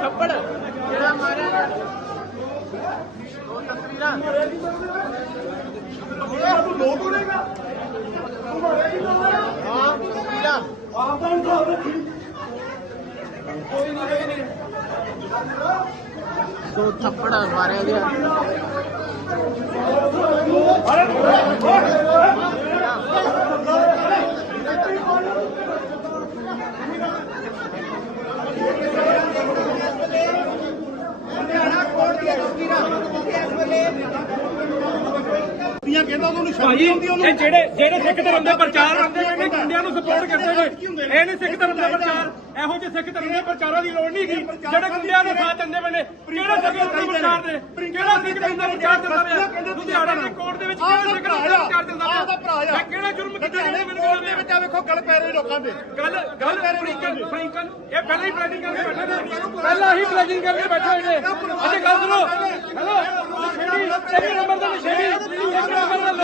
ਥੱਪੜ ਜਿਹੜਾ ਮਾਰਿਆ ਦੋ ਤਸਵੀਰਾਂ ਹਾਂ ਤਸਵੀਰਾਂ ਦੋ ਕਹਿੰਦਾ ਉਹਨੂੰ ਭਾਈ ਇਹ ਜਿਹੜੇ ਜਿਹੜੇ ਸਿੱਖ ਧਰਮ ਦੇ ਪ੍ਰਚਾਰ ਕਰਦੇ ਨੇ ਗੁੰਡਿਆਂ ਨੂੰ ਸਪੋਰਟ ਕਰਦੇ ਨੇ? ਇਹ ਨਹੀਂ ਸਿੱਖ ਧਰਮ ਦਾ ਪ੍ਰਚਾਰ। ਇਹੋ ਜਿਹੇ ਸਿੱਖ ਧਰਮ ਦੇ ਪ੍ਰਚਾਰਾਂ ਦੀ ਲੋੜ ਨਹੀਂ ਗੀ ਜਿਹੜੇ ਗੁੰਡਿਆਂ ਦੇ ਸਾਥ ਦਿੰਦੇ ਪਏ ਨੇ ਕਿਹੜਾ ਸਿੱਖ ਧਰਮ ਦਾ ਪ੍ਰਚਾਰ ਦੇ ਕਿਹੜਾ ਸਿੱਖ ਧਰਮ ਦਾ ਪ੍ਰਚਾਰ ਦਿੰਦਾ ਪਿਆ? ਲੁਧਿਆਣਾ ਦੀ ਕੋਰਟ ਦੇ ਵਿੱਚ ਕਿਹੜਾ ਸਿੱਖ ਧਰਮ ਦਾ ਪ੍ਰਚਾਰ ਦਿੰਦਾ ਪਿਆ? ਆਹ ਭਰਾ ਆ। ਕਿਹੜਾ ਜੁਰਮ ਕੀਤਾ ਜਿਹਨੇ ਮੈਨੂੰ ਬੋਲਦੇ ਦੇ ਵਿੱਚ ਆ ਵੇਖੋ ਗੱਲ ਪੈ ਰਹੀ ਲੋਕਾਂ ਦੇ। ਗੱਲ ਗੱਲ ਫ੍ਰਿੰਕਨ ਫ੍ਰਿੰਕਨ ਇਹ ਪਹਿਲਾਂ ਹੀ ਪਲੈਨਿੰਗ ਕਰਕੇ ਬੈਠੇ ਨੇ। ਪਹਿਲਾਂ ਹੀ ਪਲੈਨਿੰਗ ਕਰਕੇ ਬੈਠੇ ਹੋਏ ਨੇ। ਅੱਛਾ ਗੱਲ ਸੁਣੋ। ਹੈਲੋ। ਨੰਬਰ ਦਾ ਨਸ਼ੇੜੀ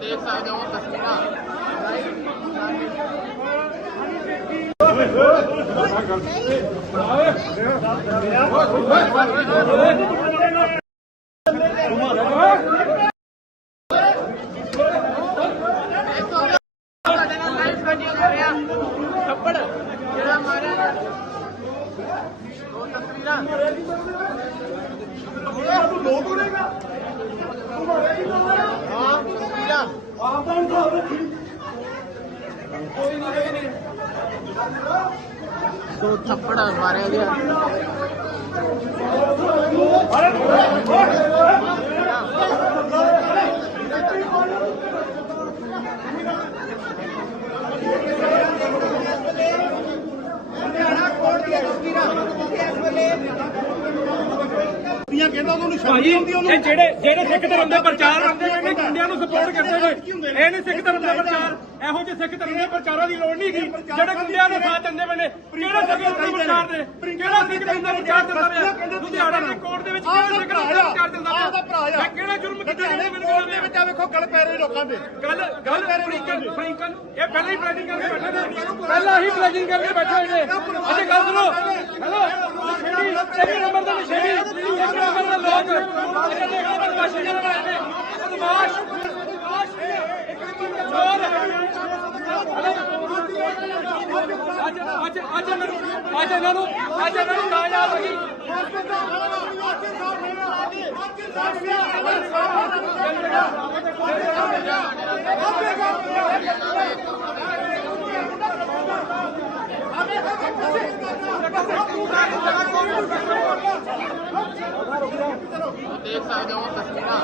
ਦੇਖ ਸਕਦੇ ਹੋ ਤਸਵੀਰਾਂ। ਤੁਹਾਡੇ ਨਾਲ ਲਾਈਵ ਵੀਡੀਓ ਕਰ ਰਿਹਾ ਥੱਪੜ ਜਿਹੜਾ ਮਾਰਿਆ ਦੋ ਤਸਵੀਰਾਂ ਹਾਂ ਤਸਵੀਰਾਂ ਦੋ ਥੱਪੜ ਮਾਰਿਆ ਗਿਆ। ਦੀਆਂ ਇਹ ਜਿਹੜੇ ਜਿਹੜੇ ਸਿੱਖ ਧਰਮ ਦਾ ਪ੍ਰਚਾਰ ਕਰਦੇ ਨੇ ਗੁੰਡਿਆਂ ਨੂੰ ਸਪੋਰਟ ਕਰਦੇ ਨੇ ਇਹ ਨਹੀਂ ਸਿੱਖ ਧਰਮ ਦਾ ਪ੍ਰਚਾਰ। ਇਹੋ ਜਿਹੇ ਸਿੱਖ ਧਰਮ ਦੇ ਪ੍ਰਚਾਰਾਂ ਦੀ ਲੋੜ ਨਹੀਂ ਗੀ ਜਿਹੜੇ ਗੁੰਡਿਆਂ ਦੇ ਸਾਥ ਦਿੰਦੇ ਨੇ ਕਿਹੜਾ ਸਿੱਖ ਧਰਮ ਦਾ ਪ੍ਰਚਾਰ ਦੇ? ਕਿਹੜਾ ਸਿੱਖ ਧਰਮ ਦਾ ਪ੍ਰਚਾਰ ਦਿੰਦਾ ਪਿਆ? ਲੁਧਿਆਣਾ ਦੀ ਕੋਰਟ ਦੇ ਵਿੱਚ ਕਿਹੜਾ ਸਿੱਖ ਧਰਮ ਦਾ ਪ੍ਰਚਾਰ ਦਿੰਦਾ ਆਹ ਦਾ ਭਰਾ ਆ। ਮੈਂ ਕਿਹੜਾ ਜੁਰਮ ਕੀਤਾ ਲੁਧਿਆਣੇ ਮੈਨੂੰ ਦੇ ਵਿੱਚ ਆ ਵੇਖੋ ਗੱਲ ਪੈ ਰਹੀ ਲੋਕਾਂ ਦੇ। ਗੱਲ ਗੱਲ ਫ੍ਰਿੰਕਨ ਫ੍ਰਿੰਕਨ ਇਹ ਪਹਿਲਾਂ ਹੀ ਪਲੈਨਿੰਗ ਕਰਕੇ ਬੈਠੇ ਨੇ। ਪਹਿਲਾਂ ਹੀ ਪਲੈਨਿੰਗ ਕਰਕੇ ਬੈਠੇ ਹੋਏ ਨੇ। ਅੱਛਾ ਗੱਲ ਸੁਣੋ। ਹੈਲੋ। ਇੱਕ ਨੰਬਰ ਦਾ ਨਸ਼ੇੜੀ ਇੱਕ ਨੰਬਰ ਦਾ ਲੋਕ ਅੱਛਾ ਦੇਖੋ ਬਦਮਾਸ਼ੀ ਕਰਨ ਵਾਲੇ ਨੇ। ਬਦਮਾਸ਼ ਇੱਕ ਨੰਬਰ ਦਾ ਚੋਰ ਅੱਜ ਅੱਜ ਅੱਜ ਇਹਨਾਂ ਨੂੰ ਅੱਜ ਇਹਨਾਂ ਨੂੰ ਅੱਜ ਇਹਨਾਂ ਨੂੰ ਨਾ ਯਾਦ ਹੋਈ ਦੇਖ ਸਕਦੇ ਹੋ ਤਸਵੀਰਾਂ